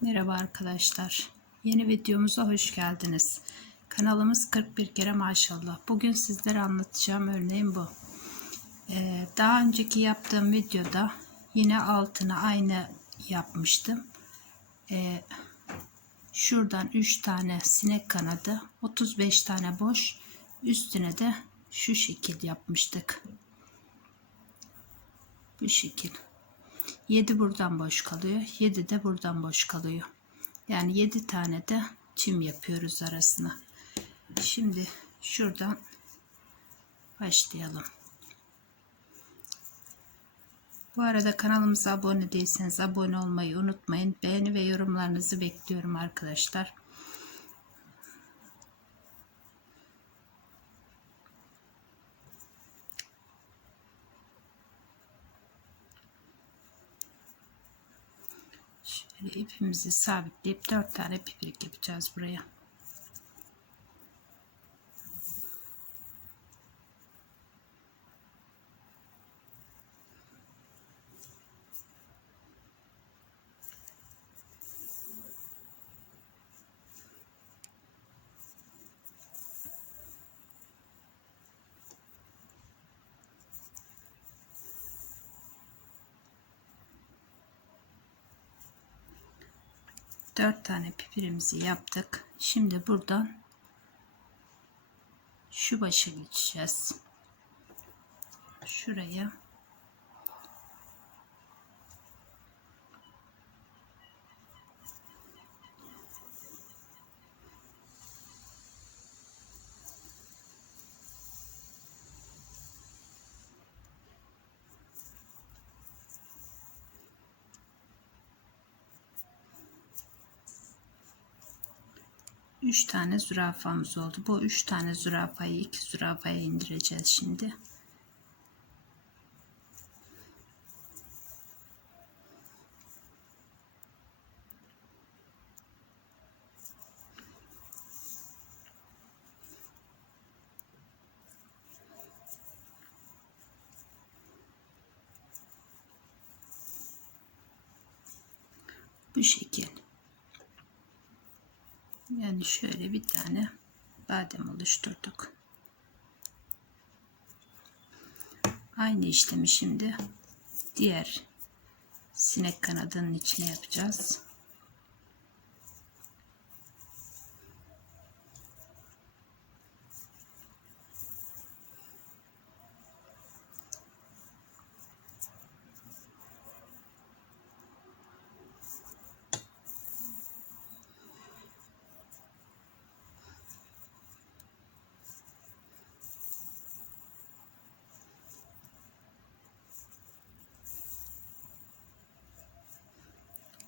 Merhaba arkadaşlar. Yeni videomuza hoş geldiniz. Kanalımız 41 kere maşallah. Bugün sizlere anlatacağım örneğim bu. Ee, daha önceki yaptığım videoda yine altına aynı yapmıştım. Ee, şuradan 3 tane sinek kanadı, 35 tane boş, üstüne de şu şekil yapmıştık. Bu şekil. 7 buradan boş kalıyor. 7 de buradan boş kalıyor. Yani 7 tane de çim yapıyoruz arasına. Şimdi şuradan başlayalım. Bu arada kanalımıza abone değilseniz abone olmayı unutmayın. Beğeni ve yorumlarınızı bekliyorum arkadaşlar. Şöyle ipimizi sabitleyip 4 tane pipirik yapacağız buraya. Dört tane pipirimizi yaptık. Şimdi buradan şu başa geçeceğiz. Şuraya üç tane zürafamız oldu. Bu üç tane zürafayı iki zürafaya indireceğiz şimdi. Bu şekil. Yani şöyle bir tane badem oluşturduk. Aynı işlemi şimdi diğer sinek kanadının içine yapacağız.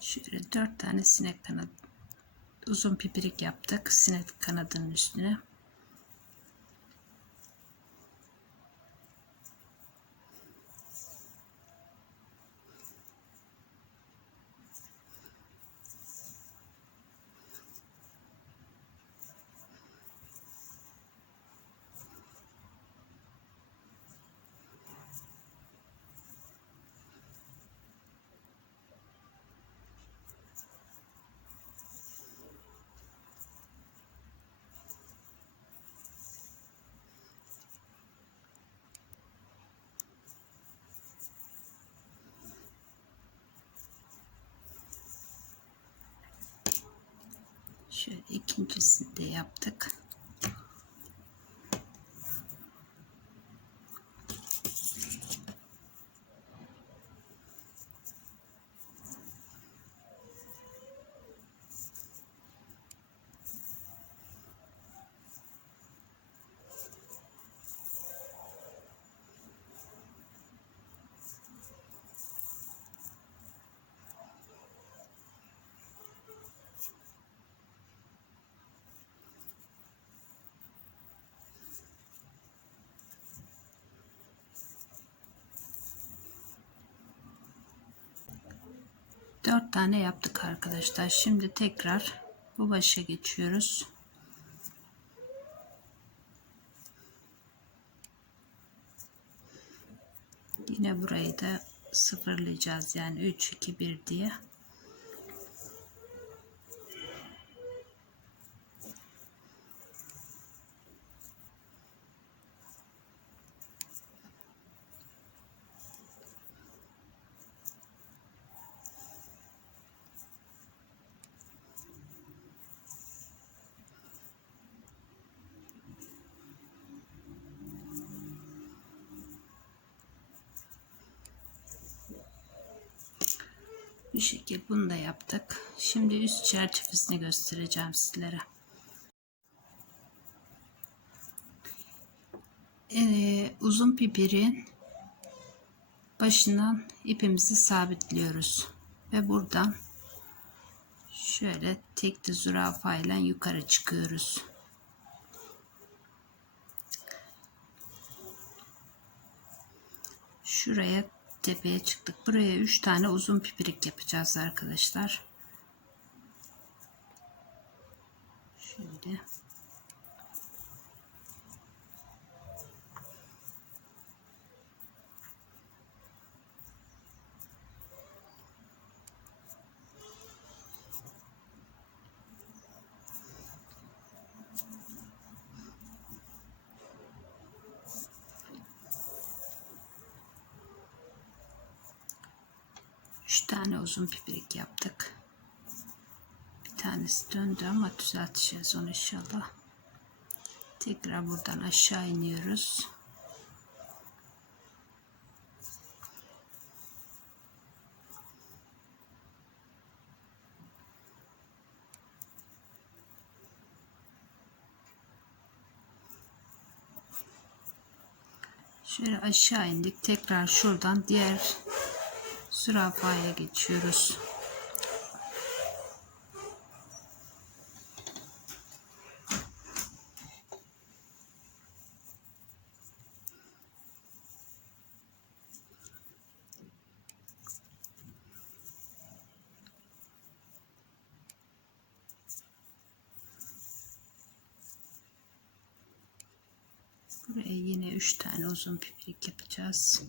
Şöyle dört tane sinek kanadı uzun pipirik yaptık sinek kanadının üstüne. Şöyle ikincisini de yaptık. Dört tane yaptık arkadaşlar. Şimdi tekrar bu başa geçiyoruz. Yine burayı da sıfırlayacağız. Yani 3 2 1 diye. Bu şekil bunu da yaptık. Şimdi üst çerçevesini göstereceğim sizlere. Ee, uzun pipirin başından ipimizi sabitliyoruz ve buradan şöyle tekli zürafa ile yukarı çıkıyoruz. Şuraya tepeye çıktık. Buraya 3 tane uzun pipirik yapacağız arkadaşlar. Şöyle. Üç tane uzun pipirik yaptık. Bir tanesi döndü ama düzelteceğiz onu inşallah. Tekrar buradan aşağı iniyoruz. Şöyle aşağı indik. Tekrar şuradan diğer zürafaya geçiyoruz. Buraya yine 3 tane uzun pipirik yapacağız.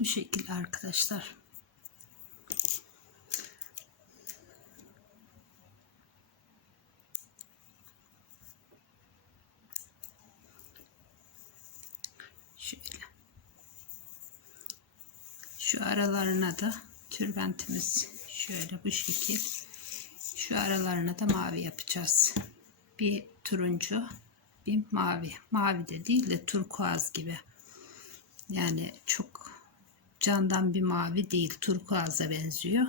Bu şekilde arkadaşlar. Şöyle. Şu aralarına da tülbentimiz şöyle bu şekil. Şu aralarına da mavi yapacağız. Bir turuncu, bir mavi. Mavi de değil de turkuaz gibi. Yani çok candan bir mavi değil. Turkuaza benziyor.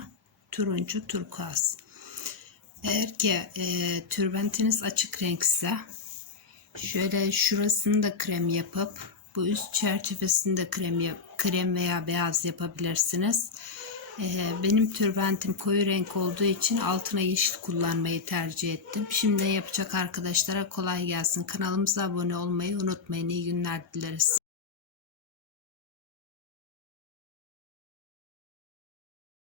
Turuncu turkuaz. Eğer ki e, tülbentiniz açık renkse şöyle şurasını da krem yapıp bu üst çerçevesini de krem, krem veya beyaz yapabilirsiniz. Ee, benim tülbentim koyu renk olduğu için altına yeşil kullanmayı tercih ettim. Şimdi yapacak arkadaşlara kolay gelsin. Kanalımıza abone olmayı unutmayın. İyi günler dileriz.